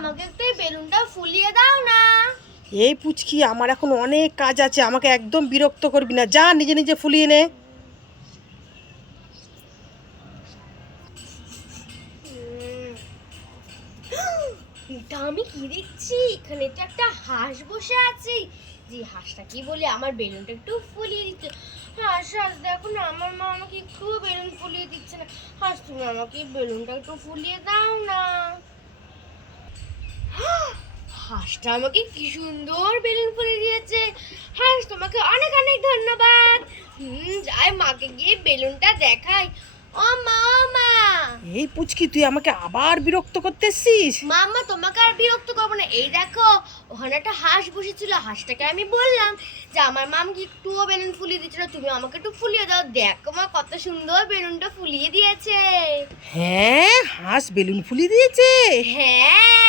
আমাকে একটু এই বেলুনটা ফুলিয়ে দাও না। এই পুচকি, আমার এখন অনেক কাজ আছে, আমাকে একদম বিরক্ত করবি না, যা নিজে নিজে ফুলিয়ে নে। এটা আমি কি দেখছি, এখানে তো একটা হাঁস বসে আছে। যে হাঁসটা কি বলে আমার বেলুনটা একটু ফুলিয়ে দিচ্ছে। হাঁস হাঁস দেখো না, আমার মা আমাকে একটু বেলুন ফুলিয়ে দিচ্ছে না। হাঁস তুমি আমাকে বেলুনটা একটু ফুলিয়ে দাও না। হাঁসটা আমাকে কি সুন্দর বেলুন ফুলিয়ে দিয়েছে। হাঁস তোমাকে অনেক অনেক ধন্যবাদ। যাই মাকে গিয়ে বেলুনটা দেখাই। ও মা, ও মা। এই পুচকি, তুই আমাকে আবার বিরক্ত করতে এসছিস? মাম্মা তোমাকে আর বিরক্ত করবো না। এই দেখো, ওখানে একটা হাঁস বসেছিল। হাঁসটাকে আমি বললাম যে আমার মামকে একটুও বেলুন ফুলিয়ে দিচ্ছিল, তুমি আমাকে একটু ফুলিয়ে দাও। দেখো মা, কত সুন্দর বেলুনটা ফুলিয়ে দিয়েছে। হ্যাঁ, হাঁস বেলুন ফুলিয়ে দিয়েছে। হ্যাঁ।